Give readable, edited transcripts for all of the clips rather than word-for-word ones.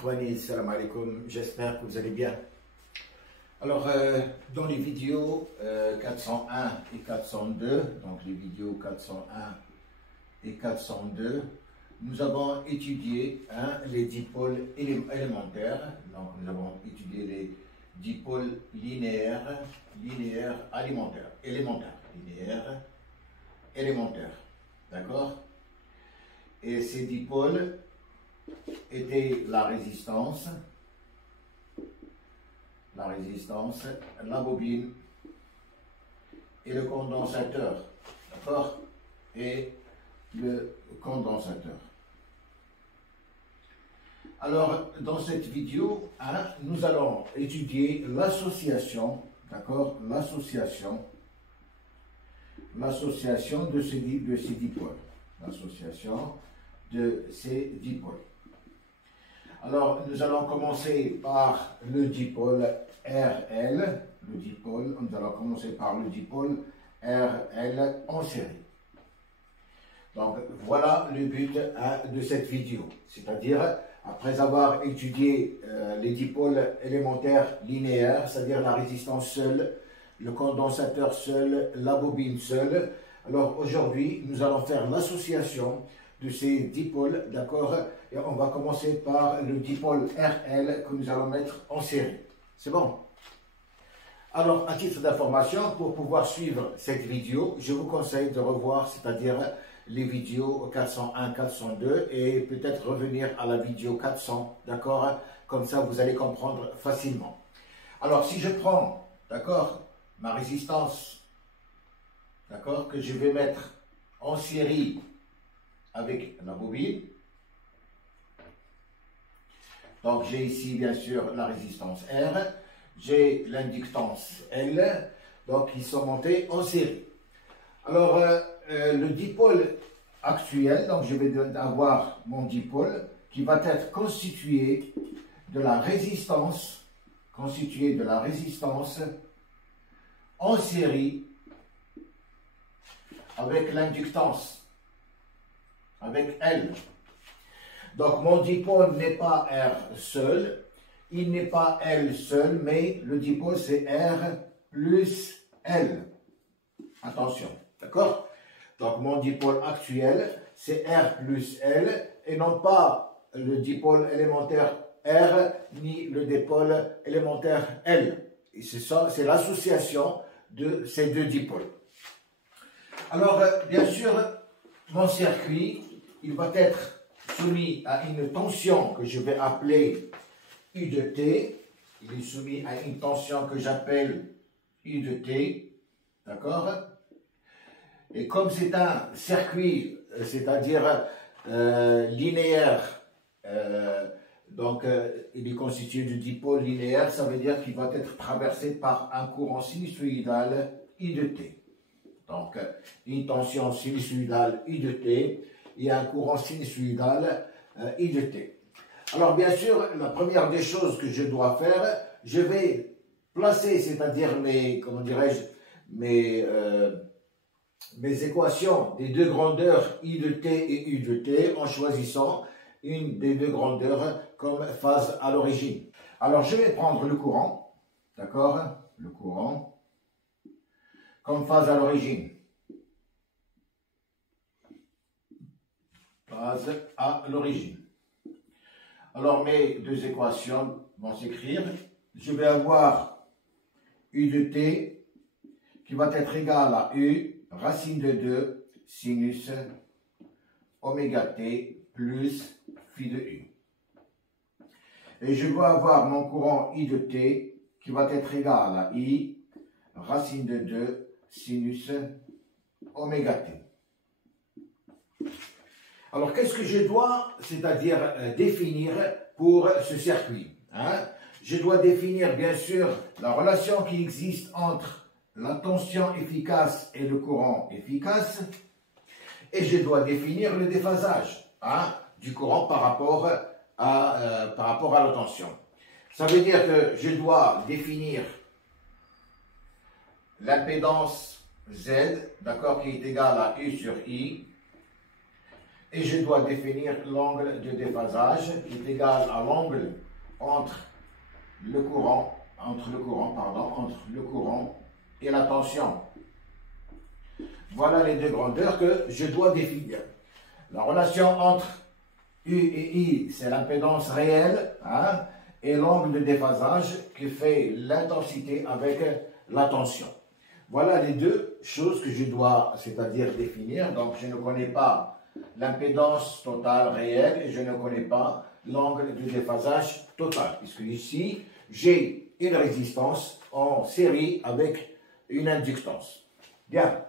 Ikhwani, salam alaikum, j'espère que vous allez bien. Alors, dans les vidéos 401 et 402, donc les vidéos 401 et 402, nous avons étudié les dipôles élémentaires. Donc, nous avons étudié les dipôles linéaires, élémentaires. D'accord? Et ces dipôles étaient la résistance, la bobine et le condensateur. D'accord? Et le condensateur. Alors, dans cette vidéo, nous allons étudier l'association, d'accord? L'association de ces dipôles. L'association de ces dipôles. Alors, nous allons commencer par le dipôle RL. Nous allons commencer par le dipôle RL en série. Donc, voilà le but de cette vidéo. C'est-à-dire, après avoir étudié les dipôles élémentaires linéaires, c'est-à-dire la résistance seule, le condensateur seul, la bobine seule, alors aujourd'hui, nous allons faire l'association de ces dipôles, d'accord? Et on va commencer par le dipôle RL que nous allons mettre en série. C'est bon? Alors, à titre d'information, pour pouvoir suivre cette vidéo, je vous conseille de revoir, c'est-à-dire les vidéos 401, 402 et peut-être revenir à la vidéo 400, d'accord? Comme ça, vous allez comprendre facilement. Alors, si je prends, d'accord, ma résistance, d'accord, que je vais mettre en série avec la bobine. Donc, j'ai ici, bien sûr, la résistance R, j'ai l'inductance L, donc ils sont montés en série. Alors, le dipôle actuel, donc je vais avoir mon dipôle qui va être constitué de la résistance, en série avec l'inductance, avec L. Donc mon dipôle n'est pas R seul, il n'est pas L seul, mais le dipôle c'est R plus L. Attention, d'accord? Donc mon dipôle actuel c'est R plus L et non pas le dipôle élémentaire R ni le dipôle élémentaire L. Et c'est ça, c'est l'association de ces deux dipôles. Alors, bien sûr, mon circuit, il va être soumis à une tension que je vais appeler U de T. Il est soumis à une tension que j'appelle U de T. D'accord? Et comme c'est un circuit, c'est-à-dire linéaire, donc il est constitué de dipôles linéaires, ça veut dire qu'il va être traversé par un courant sinusoïdal I de T. Donc, une tension sinusoïdale I de T et un courant sinusoïdal I de T. Alors, bien sûr, la première des choses que je dois faire, je vais placer, c'est-à-dire mes, comment dirais-je, mes équations des deux grandeurs I de T et U de T en choisissant une des deux grandeurs comme phase à l'origine. Alors, je vais prendre le courant, d'accord, le courant, comme phase à l'origine. Phase à l'origine. Alors mes deux équations vont s'écrire. Je vais avoir U de T qui va être égal à U racine de 2 sinus oméga T plus phi de U. Et je vais avoir mon courant I de T qui va être égal à I racine de 2 sinus oméga T. Alors, qu'est-ce que je dois, c'est-à-dire définir pour ce circuit? Je dois définir, bien sûr, la relation qui existe entre la tension efficace et le courant efficace. Et je dois définir le déphasage du courant par rapport à la tension. Ça veut dire que je dois définir l'impédance Z, d'accord, qui est égale à U sur I, et je dois définir l'angle de déphasage qui est égal à l'angle entre le courant et la tension. Voilà les deux grandeurs que je dois définir. La relation entre U et I, c'est l'impédance réelle, hein, et l'angle de déphasage qui fait l'intensité avec la tension. Voilà les deux choses que je dois, c'est-à-dire définir. Donc, je ne connais pas l'impédance totale réelle et je ne connais pas l'angle de déphasage total. Puisque ici, j'ai une résistance en série avec une inductance. Bien.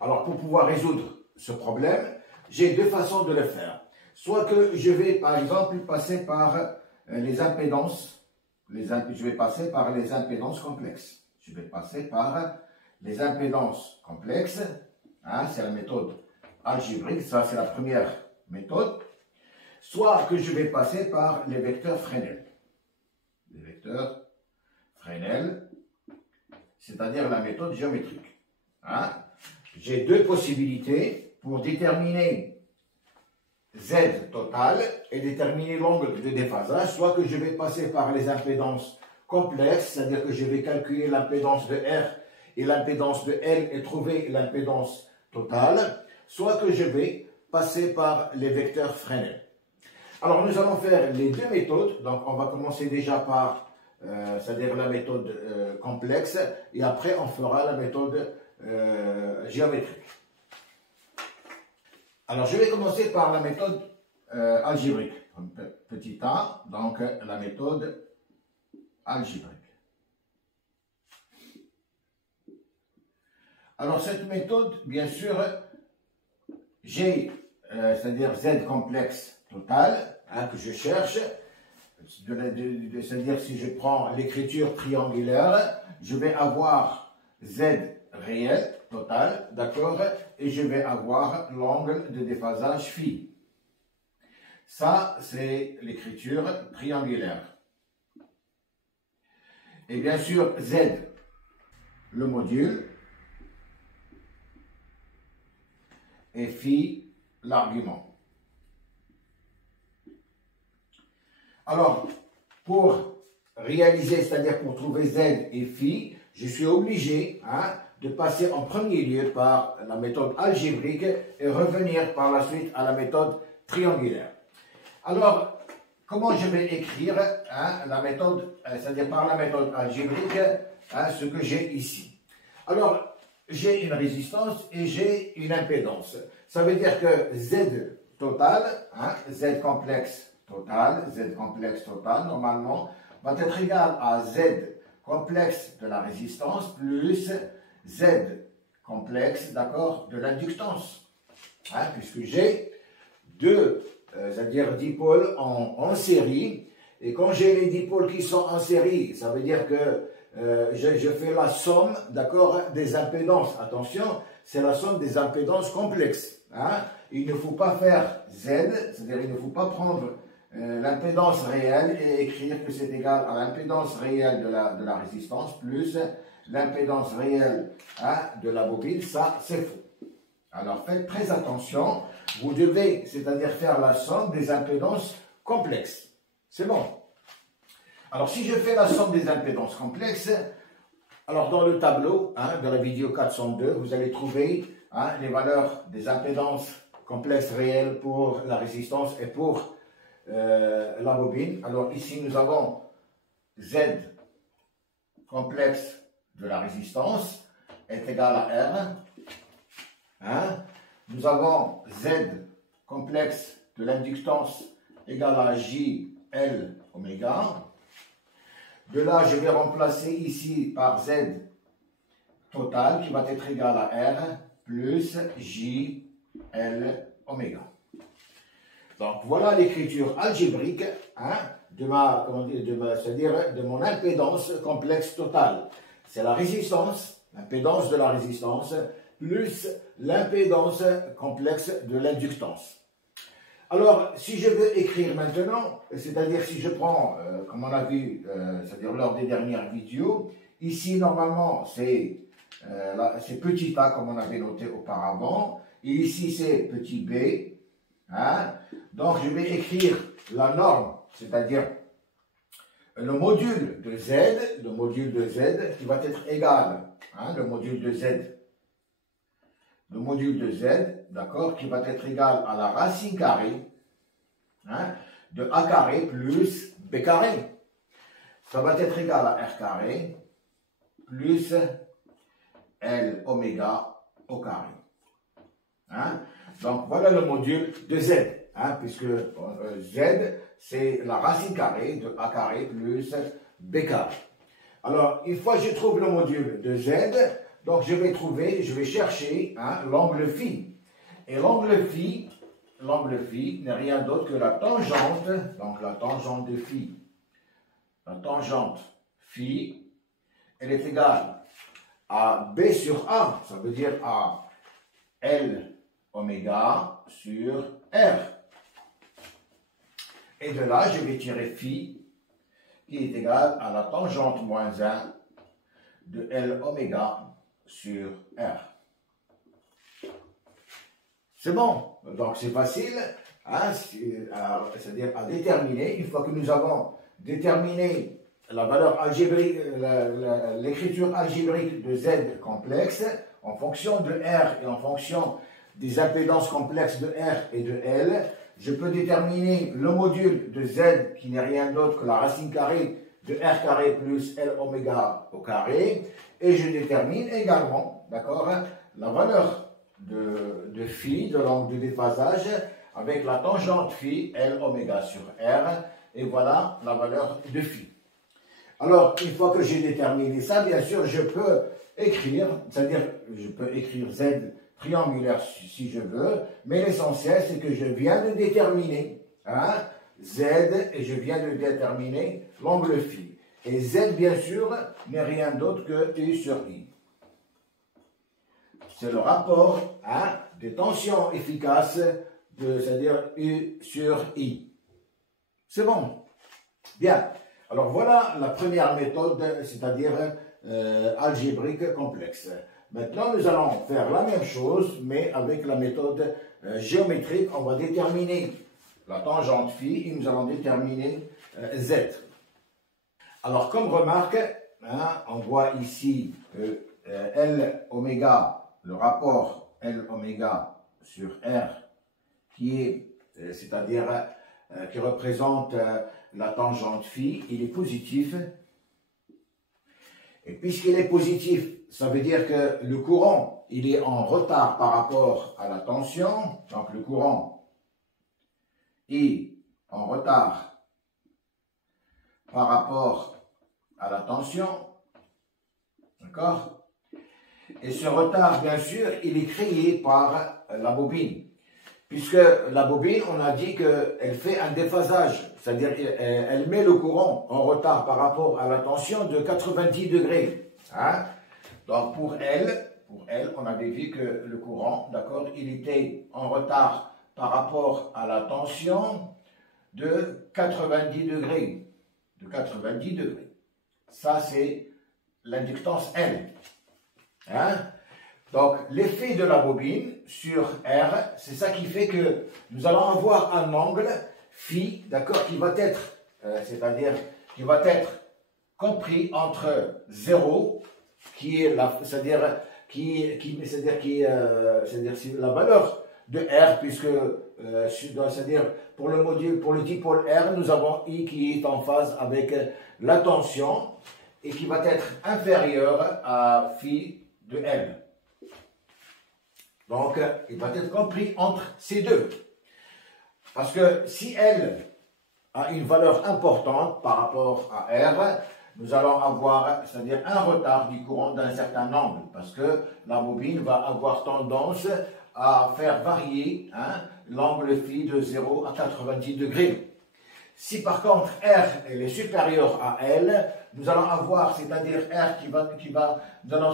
Alors, pour pouvoir résoudre ce problème, j'ai deux façons de le faire. Soit que je vais, par exemple, passer par les impédances. Je vais passer par les impédances complexes. Je vais passer par les impédances complexes. Hein, c'est la méthode algébrique. Ça, c'est la première méthode. Soit que je vais passer par les vecteurs Fresnel. Les vecteurs Fresnel, c'est-à-dire la méthode géométrique. Hein? J'ai deux possibilités pour déterminer Z total et déterminer l'angle de déphasage, soit que je vais passer par les impédances complexes, c'est-à-dire que je vais calculer l'impédance de R et l'impédance de L et trouver l'impédance totale, soit que je vais passer par les vecteurs Fresnel. Alors nous allons faire les deux méthodes, donc on va commencer déjà par c'est-à-dire la méthode complexe, et après on fera la méthode géométrique. Alors je vais commencer par la méthode algébrique, petit a, donc la méthode algébrique. Alors cette méthode, bien sûr, j'ai, c'est-à-dire Z complexe total, hein, que je cherche, c'est-à-dire si je prends l'écriture triangulaire, je vais avoir Z réel, total, d'accord, et je vais avoir l'angle de déphasage phi. Ça, c'est l'écriture triangulaire. Et bien sûr, Z, le module, et phi, l'argument. Alors, pour réaliser, c'est-à-dire pour trouver Z et phi, je suis obligé de passer en premier lieu par la méthode algébrique et revenir par la suite à la méthode triangulaire. Alors, comment je vais écrire la méthode, c'est-à-dire par la méthode algébrique, ce que j'ai ici? Alors, j'ai une résistance et j'ai une impédance. Ça veut dire que Z total, Z complexe total, normalement, va être égal à Z complexe de la résistance plus Z complexe, d'accord, de l'inductance. Puisque j'ai deux, c'est-à-dire dipôles en série, et quand j'ai les dipôles qui sont en série, ça veut dire que je fais la somme, d'accord, des impédances. Attention, c'est la somme des impédances complexes. Il ne faut pas faire Z, c'est-à-dire il ne faut pas prendre l'impédance réelle et écrire que c'est égal à l'impédance réelle de la résistance plus l'impédance réelle de la bobine. Ça, c'est faux. Alors faites très attention, vous devez, c'est-à-dire faire la somme des impédances complexes. C'est bon. Alors si je fais la somme des impédances complexes, alors dans le tableau de la vidéo 402, vous allez trouver les valeurs des impédances complexes réelles pour la résistance et pour la bobine. Alors ici nous avons Z complexe de la résistance est égal à R. Nous avons Z complexe de l'inductance égal à JL oméga. De là, je vais remplacer ici par Z total qui va être égal à R plus JL oméga. Donc voilà l'écriture algébrique c'est-à-dire de mon impédance complexe totale. C'est la résistance, l'impédance de la résistance, plus l'impédance complexe de l'inductance. Alors, si je veux écrire maintenant, c'est-à-dire si je prends, comme on a vu, c'est-à-dire lors des dernières vidéos, ici normalement c'est petit a comme on avait noté auparavant, et ici c'est petit b, Hein? Donc, je vais écrire la norme, c'est-à-dire le module de Z qui va être égal, hein, le module de Z, d'accord, qui va être égal à la racine carrée, hein, de A carré plus B carré. Ça va être égal à R carré plus L oméga au carré. Hein? Donc, voilà le module de Z, hein, puisque Z, c'est la racine carrée de A carré plus B carré. Alors, une fois que je trouve le module de Z, donc je vais chercher, hein, l'angle phi. Et l'angle phi n'est rien d'autre que la tangente, donc la tangente de phi. La tangente phi, elle est égale à B sur A, ça veut dire à L oméga sur R. Et de là, je vais tirer phi, qui est égal à la tangente moins 1 de L oméga sur R. C'est bon, donc c'est facile, hein, c'est-à-dire à déterminer. Une fois que nous avons déterminé la valeur algébrique, l'écriture algébrique de Z complexe, en fonction de R et en fonction des impédances complexes de R et de L, je peux déterminer le module de Z qui n'est rien d'autre que la racine carrée de R carré plus L oméga au carré, et je détermine également, d'accord, la valeur de phi, de l'angle de déphasage, avec la tangente phi, L oméga sur R, et voilà la valeur de phi. Alors, une fois que j'ai déterminé ça, bien sûr, je peux écrire, c'est-à-dire, je peux écrire Z triangulaire si je veux, mais l'essentiel, c'est que je viens de déterminer, hein, Z, et je viens de déterminer l'angle phi. Et Z, bien sûr, n'est rien d'autre que U sur I. C'est le rapport, hein, des tensions efficaces, c'est-à-dire U sur I. C'est bon. Bien. Alors voilà la première méthode, c'est-à-dire algébrique complexe. Maintenant, nous allons faire la même chose, mais avec la méthode géométrique. On va déterminer la tangente phi et nous allons déterminer Z. Alors, comme remarque, hein, on voit ici L oméga, le rapport L oméga sur R, qui est, c'est-à-dire qui représente la tangente phi, il est positif. Et puisqu'il est positif, ça veut dire que le courant, il est en retard par rapport à la tension. Donc le courant est en retard par rapport à la tension. D'accord? Et ce retard, bien sûr, il est créé par la bobine. Puisque la bobine, on a dit qu'elle fait un déphasage, c'est-à-dire elle met le courant en retard par rapport à la tension de 90 degrés. Hein? Donc pour elle, on avait vu que le courant, d'accord, il était en retard par rapport à la tension de 90 degrés. De 90 degrés. Ça, c'est l'inductance L. Hein? Donc, l'effet de la bobine sur R, c'est ça qui fait que nous allons avoir un angle phi, d'accord, qui va être, c'est-à-dire qui va être compris entre 0, qui est la, c'est-à-dire la valeur de R, puisque c'est-à-dire pour le module, pour le dipôle R, nous avons I qui est en phase avec la tension et qui va être inférieur à phi de L. Donc, il va être compris entre ces deux. Parce que si L a une valeur importante par rapport à R, nous allons avoir, c'est-à-dire un retard du courant d'un certain angle. Parce que la bobine va avoir tendance à faire varier, hein, l'angle phi de 0 à 90 degrés. Si par contre R elle est supérieur à L, nous allons avoir, c'est-à-dire R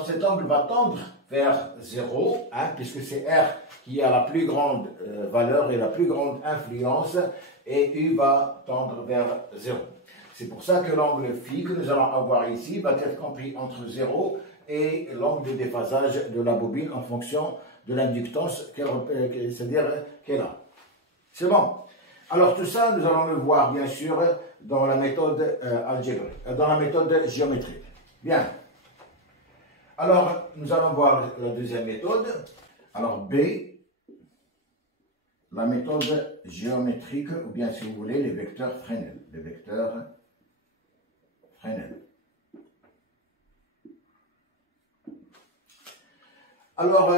cet angle va tendre vers 0, hein, puisque c'est R qui a la plus grande valeur et la plus grande influence, et U va tendre vers 0. C'est pour ça que l'angle phi que nous allons avoir ici va être compris entre 0 et l'angle de déphasage de la bobine en fonction de l'inductance c'est-à-dire qu'elle a. C'est bon. Alors tout ça, nous allons le voir bien sûr dans la méthode algébrique, dans la méthode géométrique. Bien. Alors, nous allons voir la deuxième méthode. Alors B, la méthode géométrique, ou bien si vous voulez, les vecteurs Fresnel. Les vecteurs Fresnel. Alors,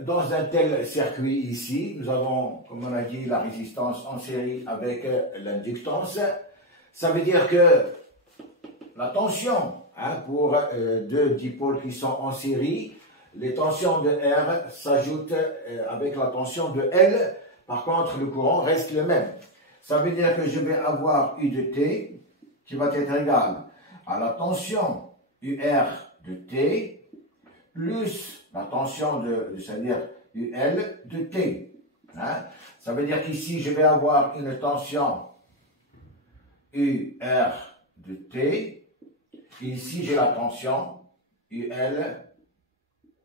dans un tel circuit ici, nous avons, comme on a dit, la résistance en série avec l'inductance. Ça veut dire que la tension, pour deux dipôles qui sont en série, les tensions de R s'ajoutent avec la tension de L. Par contre, le courant reste le même. Ça veut dire que je vais avoir U de T qui va être égal à la tension UR de T plus la tension c'est-à-dire UL de T. Ça veut dire qu'ici, je vais avoir une tension UR de T. Et ici, j'ai la tension UL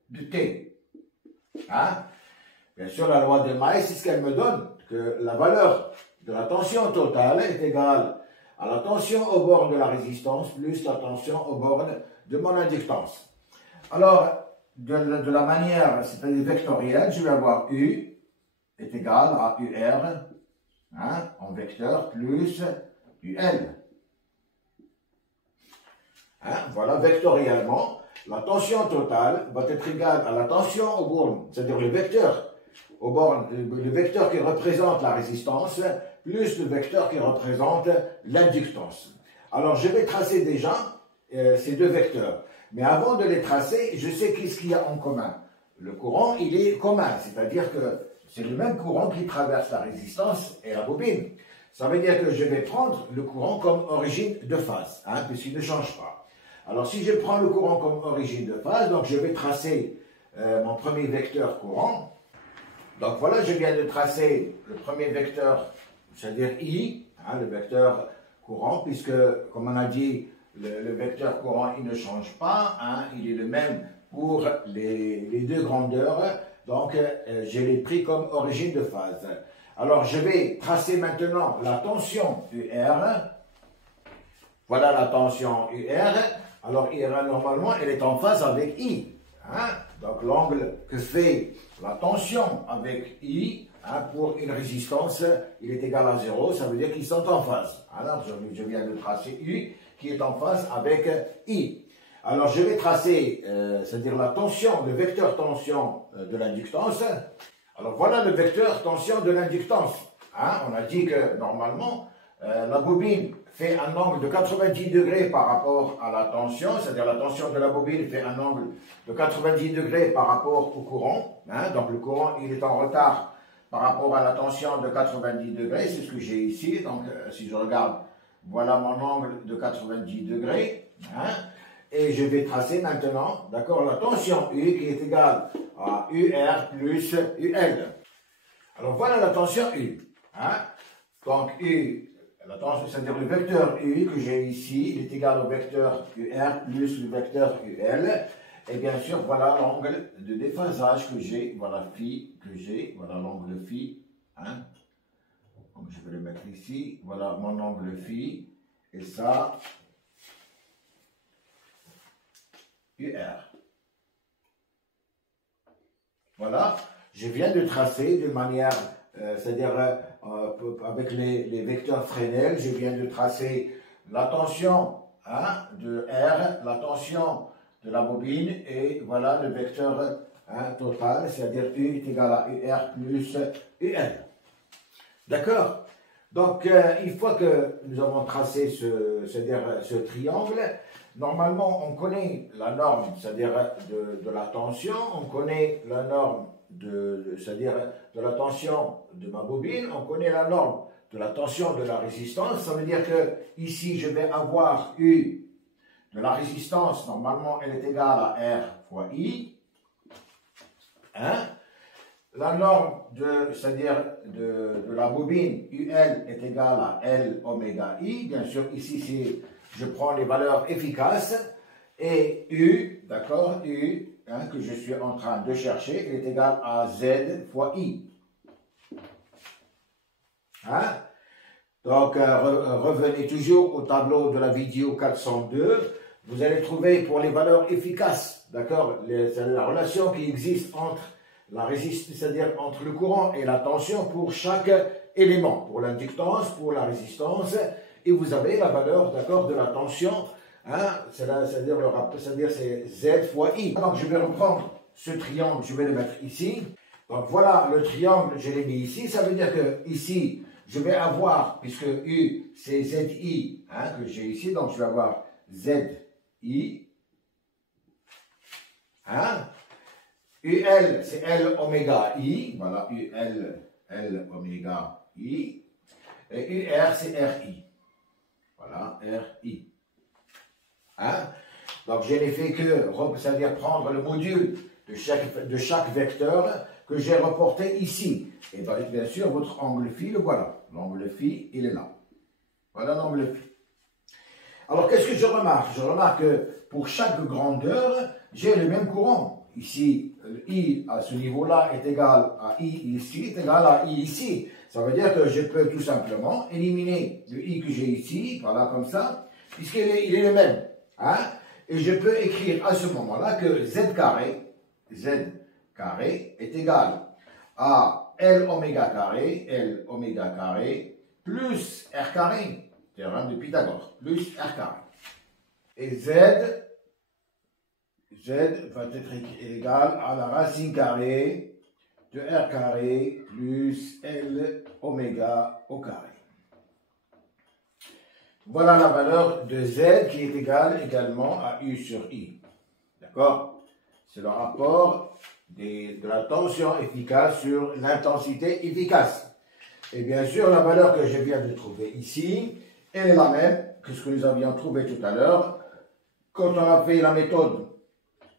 de T. Bien sûr, la loi de Maille, c'est ce qu'elle me donne, que la valeur de la tension totale est égale à la tension aux bornes de la résistance plus la tension aux bornes de mon inductance. Alors, de la manière, c'est-à-dire vectorielle, je vais avoir U est égal à UR en vecteur plus UL. Voilà, vectoriellement, la tension totale va être égale à la tension aux bornes, c'est-à-dire le vecteur aux bornes, le vecteur qui représente la résistance, plus le vecteur qui représente l'inductance. Alors, je vais tracer déjà ces deux vecteurs. Mais avant de les tracer, je sais qu'est-ce qu'il y a en commun. Le courant, il est commun, c'est-à-dire que c'est le même courant qui traverse la résistance et la bobine. Ça veut dire que je vais prendre le courant comme origine de phase, puisqu'il ne change pas. Alors, si je prends le courant comme origine de phase, donc je vais tracer mon premier vecteur courant. Donc voilà, je viens de tracer le premier vecteur, c'est-à-dire I, le vecteur courant, puisque, comme on a dit, le vecteur courant, il ne change pas, il est le même pour les deux grandeurs, donc je l'ai pris comme origine de phase. Alors, je vais tracer maintenant la tension UR. Voilà la tension UR. Alors, UR, normalement, elle est en phase avec I. Donc, l'angle que fait la tension avec I pour une résistance, il est égal à 0. Ça veut dire qu'ils sont en phase. Alors, je viens de tracer U qui est en phase avec I. Alors, je vais tracer, c'est-à-dire la tension, le vecteur tension de l'inductance. Alors, voilà le vecteur tension de l'inductance. On a dit que, normalement, la bobine fait un angle de 90 degrés par rapport à la tension, c'est-à-dire la tension de la bobine fait un angle de 90 degrés par rapport au courant. Donc, le courant, il est en retard par rapport à la tension de 90 degrés. C'est ce que j'ai ici. Donc, si je regarde, voilà mon angle de 90 degrés. Et je vais tracer maintenant, d'accord, la tension U qui est égale à UR plus UL. Alors voilà la tension U. Donc U, la tension, c'est-à-dire le vecteur U que j'ai ici, il est égal au vecteur UR plus le vecteur UL. Et bien sûr, voilà l'angle de déphasage que j'ai, voilà phi que j'ai, voilà l'angle phi. Donc je vais le mettre ici, voilà mon angle phi. Et ça, UR. Voilà, je viens de tracer de manière, c'est-à-dire avec les vecteurs Fresnel, je viens de tracer la tension de R, la tension de la bobine, et voilà le vecteur total, c'est-à-dire U est égal à UR plus UL. D'accord? Donc, une fois que nous avons tracé ce triangle, normalement, on connaît la norme, c'est-à-dire de la tension, on connaît la norme, c'est-à-dire de la tension de ma bobine, on connaît la norme de la tension de la résistance. Ça veut dire que ici, je vais avoir U de la résistance, normalement, elle est égale à R fois I. La norme c'est-à-dire de la bobine UL est égale à L oméga I. Bien sûr, ici, je prends les valeurs efficaces. Et U, d'accord, U, que je suis en train de chercher, est égal à Z fois I. Hein? Donc, revenez toujours au tableau de la vidéo 402. Vous allez trouver pour les valeurs efficaces, d'accord, la relation qui existe entre la résistance, c'est-à-dire entre le courant et la tension pour chaque élément, pour l'inductance, pour la résistance, et vous avez la valeur, d'accord, de la tension, hein, c'est-à-dire c'est Z fois I. Donc, je vais reprendre ce triangle, je vais le mettre ici. Donc, voilà, le triangle, je l'ai mis ici, ça veut dire que ici, je vais avoir, puisque U, c'est ZI, hein, que j'ai ici, donc je vais avoir ZI, hein. UL, c'est L oméga I, voilà, UL, L oméga I, et UR, c'est RI, voilà, RI. Hein? Donc, je n'ai fait que, c'est-à-dire prendre le module de chaque vecteur que j'ai reporté ici. Et bien sûr, votre angle phi, le voilà. L'angle phi, il est là. Voilà l'angle phi. Alors, qu'est-ce que je remarque? Je remarque que pour chaque grandeur, j'ai le même courant. Ici, I à ce niveau-là est égal à I ici, est égal à I ici. Ça veut dire que je peux tout simplement éliminer le I que j'ai ici, voilà, comme ça, puisqu'il est le même. Hein? Et je peux écrire à ce moment-là que Z carré est égal à L oméga carré plus R carré, théorème de Pythagore, plus R carré. Et Z va être égal à la racine carrée de R carré plus L oméga au carré. Voilà la valeur de Z qui est égale également à U sur I. D'accord? C'est le rapport de la tension efficace sur l'intensité efficace. Et bien sûr, la valeur que je viens de trouver ici, elle est la même que ce que nous avions trouvé tout à l'heure. Quand on a fait la méthode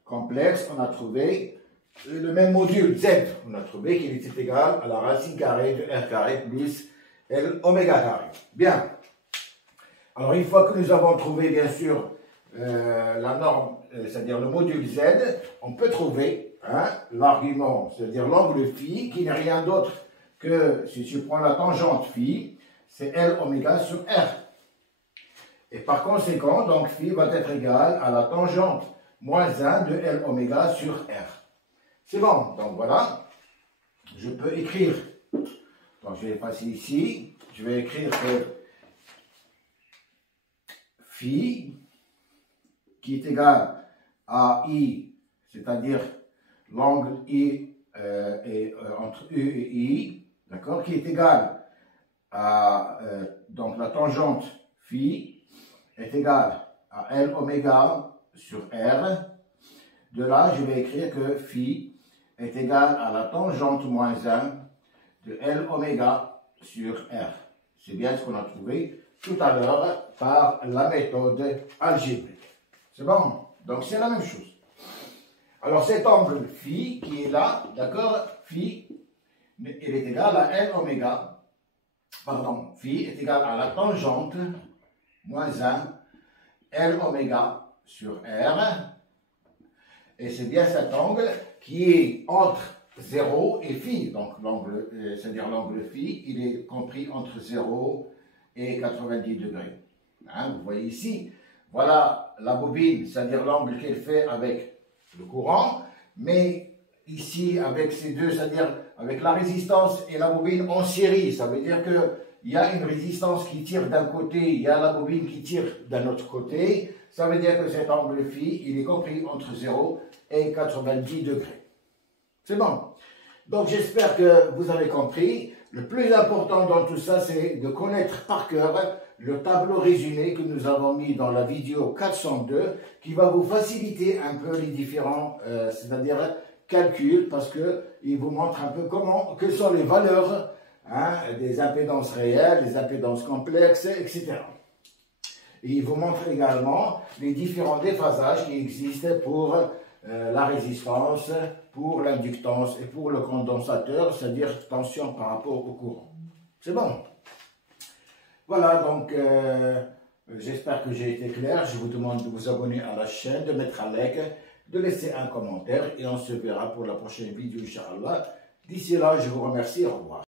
complexe, on a trouvé le même module Z. On a trouvé qu'il était égal à la racine carrée de R carré plus L oméga carré. Bien. Alors, une fois que nous avons trouvé, bien sûr, la norme, c'est-à-dire le module Z, on peut trouver l'argument, c'est-à-dire l'angle phi, qui n'est rien d'autre que, si je prends la tangente phi, c'est L oméga sur R. Et par conséquent, donc phi va être égal à la tangente moins 1 de L oméga sur R. C'est bon, donc voilà, je peux écrire, donc je vais passer ici, je vais écrire que phi, qui est égal à I, c'est-à-dire l'angle I entre U et I, d'accord, qui est égal à, donc la tangente phi est égale à L oméga sur R. De là, je vais écrire que phi est égal à la tangente moins 1 de L oméga sur R. C'est bien ce qu'on a trouvé tout à l'heure par la méthode algébrique. C'est bon? Donc c'est la même chose. Alors cet angle phi qui est là, d'accord, phi, il est égal à L oméga, pardon, phi est égal à la tangente moins 1 L oméga sur R. Et c'est bien cet angle qui est entre 0 et phi. Donc l'angle, c'est-à-dire l'angle phi, il est compris entre 0 et 90 degrés. Hein, vous voyez ici, voilà la bobine, c'est-à-dire l'angle qu'elle fait avec le courant, mais ici avec ces deux, c'est-à-dire avec la résistance et la bobine en série, ça veut dire qu'il y a une résistance qui tire d'un côté, il y a la bobine qui tire d'un autre côté, ça veut dire que cet angle phi, il est compris entre 0 et 90 degrés. C'est bon. Donc j'espère que vous avez compris. Le plus important dans tout ça, c'est de connaître par cœur le tableau résumé que nous avons mis dans la vidéo 402, qui va vous faciliter un peu les différents, c'est-à-dire calculs, parce qu'il vous montre un peu quelles sont les valeurs des impédances réelles, des impédances complexes, etc. Et il vous montre également les différents déphasages qui existent pour la résistance, pour l'inductance et pour le condensateur, c'est-à-dire tension par rapport au courant. C'est bon. Voilà, donc j'espère que j'ai été clair. Je vous demande de vous abonner à la chaîne, de mettre un like, de laisser un commentaire et on se verra pour la prochaine vidéo, Inch'Allah. D'ici là, je vous remercie. Au revoir.